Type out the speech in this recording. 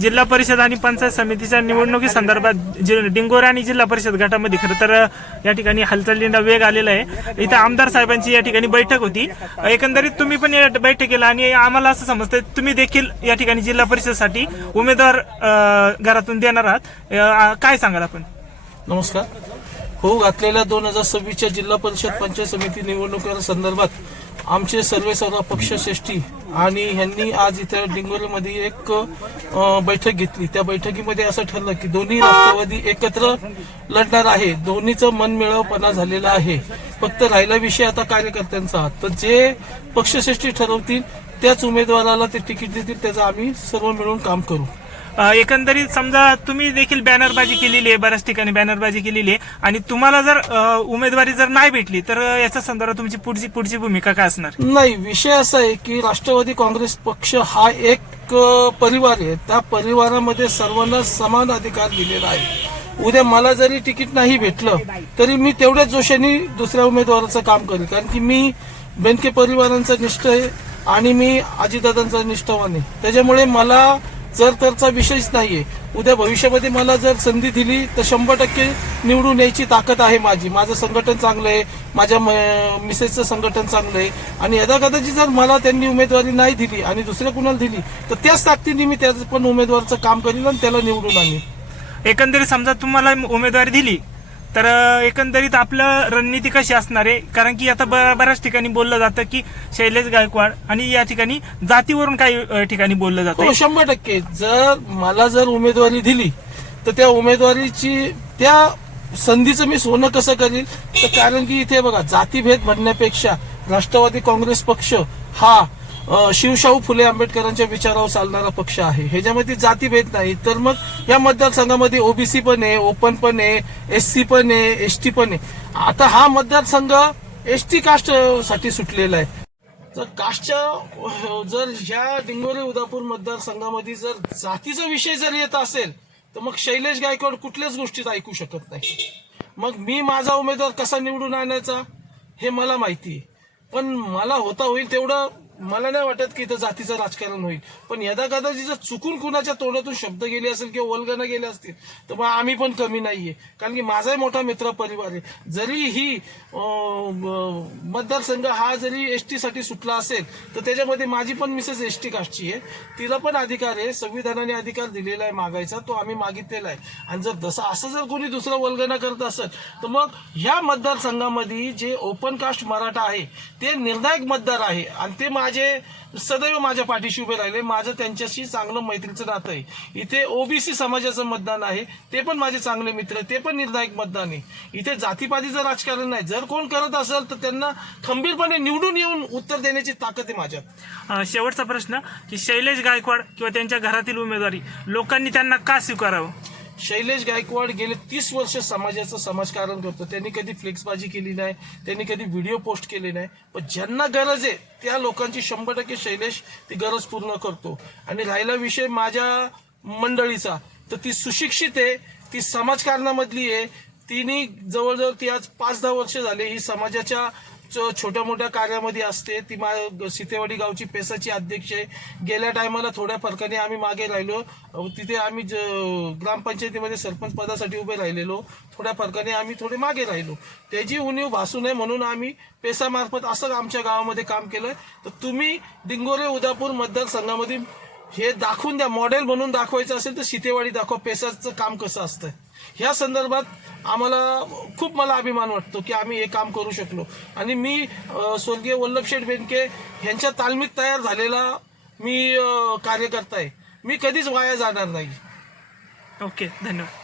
जिल्हा परिषद आणि पंचायत समितीच्या निवडणुकी संदर्भात डिंगोरे आणि जिल्हा परिषद गटामध्ये खरं तर या ठिकाणी हालचालींना वेग आलेला आहे। इथं आमदार साहेबांची या ठिकाणी बैठक होती। एकंदरीत तुम्ही पण या बैठकीला आणि आम्हाला असं समजतंय तुम्ही देखील या ठिकाणी जिल्हा परिषदसाठी उमेदवार घरातून देणार आहात, काय सांगाल आपण? नमस्कार। होऊ घातलेल्या 2026च्या जिल्हा परिषद पंचायत समिती निवडणुकांसंदर्भात आमचे सर्व पक्षश्रेष्ठी आणि ह्यांनी आज इथे डिंगोरेमध्ये एक बैठक घेतली। त्या बैठकीमध्ये असं ठरलं की दोन्ही राष्ट्रवादी एकत्र लढणार आहे, दोन्हीचं मनमिळावपणा झालेला आहे। फक्त राहिला विषय आता कार्यकर्त्यांचा, तर जे पक्षश्रेष्ठी ठरवतील त्याच उमेदवाराला ते तिकीट देतील, त्याचं आम्ही सर्व मिळून काम करू। एकंदरीत समजा तुम्ही देखील बॅनरबाजी केलेली आहे, बऱ्याच ठिकाणी बॅनरबाजी केलेली आहे आणि तुम्हाला जर उमेदवारी जर नाही भेटली तर याच्या संदर्भात तुमची पुढची भूमिका काय असणार? नाही, विषय असा आहे की राष्ट्रवादी काँग्रेस पक्ष हा एक परिवार आहे, त्या परिवारामध्ये सर्वांना समान अधिकार दिलेला आहे। उद्या मला जरी तिकीट नाही भेटलं तरी मी तेवढ्याच जोशाने दुसऱ्या उमेदवाराचं काम करेल, कारण की मी बेनके परिवारांचा निष्ठ आहे आणि मी अजितदादांचा निष्ठावान आहे। त्याच्यामुळे मला जर तरचा विषयच नाहीये। उद्या भविष्यामध्ये मला जर संधी दिली तर 100% निवडून यायची ताकद आहे माझी। माझं संघटन चांगलं आहे, माझ्या मिसेसचं संघटन चांगलं आहे आणि यदाकदाची जर मला त्यांनी उमेदवारी नाही दिली आणि दुसऱ्या कुणाला दिली तर त्याच ताकदीने मी त्याचं पण उमेदवाराचं काम करील आणि त्याला निवडून आणीन। एकंदरीत समजा तुम्हाला उमेदवारी दिली तर एकंदरीत आपलं रणनीती कशी असणार आहे? कारण की आता बऱ्याच ठिकाणी बोललं जातं की शैलेश गायकवाड आणि या ठिकाणी जातीवरून काही ठिकाणी बोललं जातं। 100% जर उमेदवारी दिली तर त्या उमेदवारीची त्या संधीचं मी सोनं कसं करील, तर कारण की इथे बघा जातीभेद म्हणण्यापेक्षा राष्ट्रवादी काँग्रेस पक्ष हा शिवशाहू फुले आंबेडकरांच्या विचारावर चालणारा पक्ष आहे। ह्याच्यामध्ये जातीभेद नाही, तर मग या मतदारसंघामध्ये ओबीसी पण आहे, ओपन पण आहे, एससी पण आहे, एसटी पण आहे। आता हा मतदारसंघ एसटी कास्ट साठी सुटलेला आहे। तर कास्टच्या जर ह्या डिंगोरे उदापूर मतदारसंघामध्ये जर जातीचा विषय जर येत असेल तर मग शैलेश गायकवाड कुठल्याच गोष्टीत ऐकू शकत नाही। मग मी माझा उमेदवार कसा निवडून आणायचा हे मला माहिती आहे, पण मला होता होईल तेवढं मला नाही वाटत की इथं जातीचं राजकारण होईल। पण यदाकदाची जर चुकून कुणाच्या तोंडातून शब्द गेले असेल किंवा वल्गना गेले असतील तर मग आम्ही पण कमी नाहीये, कारण की माझाही मोठा मित्र परिवार आहे। जरी ही मतदारसंघ हा जरी एसटी साठी सुटला असेल तर त्याच्यामध्ये माझी पण मिसेस एसटी कास्टची आहे, तिला पण अधिकार आहे, संविधानाने अधिकार दिलेला आहे मागायचा, तो आम्ही मागितलेला आहे। आणि जर असं जर कोणी दुसरा वल्गना करत असेल तर मग ह्या मतदारसंघामध्ये जे ओपन कास्ट मराठा आहे ते निर्णायक मतदार आहे आणि ते सदैव माझ्या पाठीशी उभे राहिले। माझं त्यांच्याशी चांगलं मैत्रीचं नातं आहे। इथे ओबीसी समाजाचं मतदान आहे, ते पण माझे चांगले मित्र, ते पण निर्णायक मतदान आहे। इथे जातीपातीचं राजकारण नाही। जर कोण करत असेल तर त्यांना खंबीरपणे निवडून येऊन उत्तर देण्याची ताकद आहे माझ्यात। शेवटचा प्रश्न की शैलेश गायकवाड किंवा त्यांच्या घरातील उमेदवारी लोकांनी त्यांना का स्वीकारावं? शैलेश गायकवाड गेले 30 वर्ष समाजाचं समाजकारण करतो। त्यांनी कधी फ्लेक्सबाजी केली नाही, त्यांनी कधी व्हिडिओ पोस्ट केले नाही, पण ज्यांना गरज आहे त्या लोकांची 100% शैलेश ती गरज पूर्ण करतो। आणि राहिला विषय माझ्या मंडळीचा, तर ती सुशिक्षित आहे, ती समाजकारणामधली आहे, तिने जवळजवळ ती आज 5-10 वर्ष झाले ही समाजाच्या छोट्या मोठ्या कार्यामध्ये असते। ती सीतेवाडी गावची पेसाची अध्यक्ष आहे। गेल्या टायमाला थोड्या फरकाने आम्ही मागे राहिलो, तिथे आम्ही ग्रामपंचायतीमध्ये सरपंच पदासाठी उभे राहिलेलो, थोड्या फरकाने आम्ही थोडे मागे राहिलो। त्याची उणीव भासू नये म्हणून आम्ही पेसामार्फत असं आमच्या गावामध्ये काम केलंय। तर तुम्ही डिंगोरे उदापूर मतदारसंघामध्ये हे दाखवून द्या, मॉडेल म्हणून दाखवायचं असेल तर सीतेवाडी दाखवा, पेसाचं काम कसं असतं। ह्या संदर्भात मला अभिमान वाटतो की आम्ही हे काम करू शकलो आणि मी स्वर्गीय वल्लभशेठ बेनके यांच्या तालमीत तयार झालेला मी कार्यकर्ता आहे। मी कधीच वाया जाणार नाही। ओके, धन्यवाद।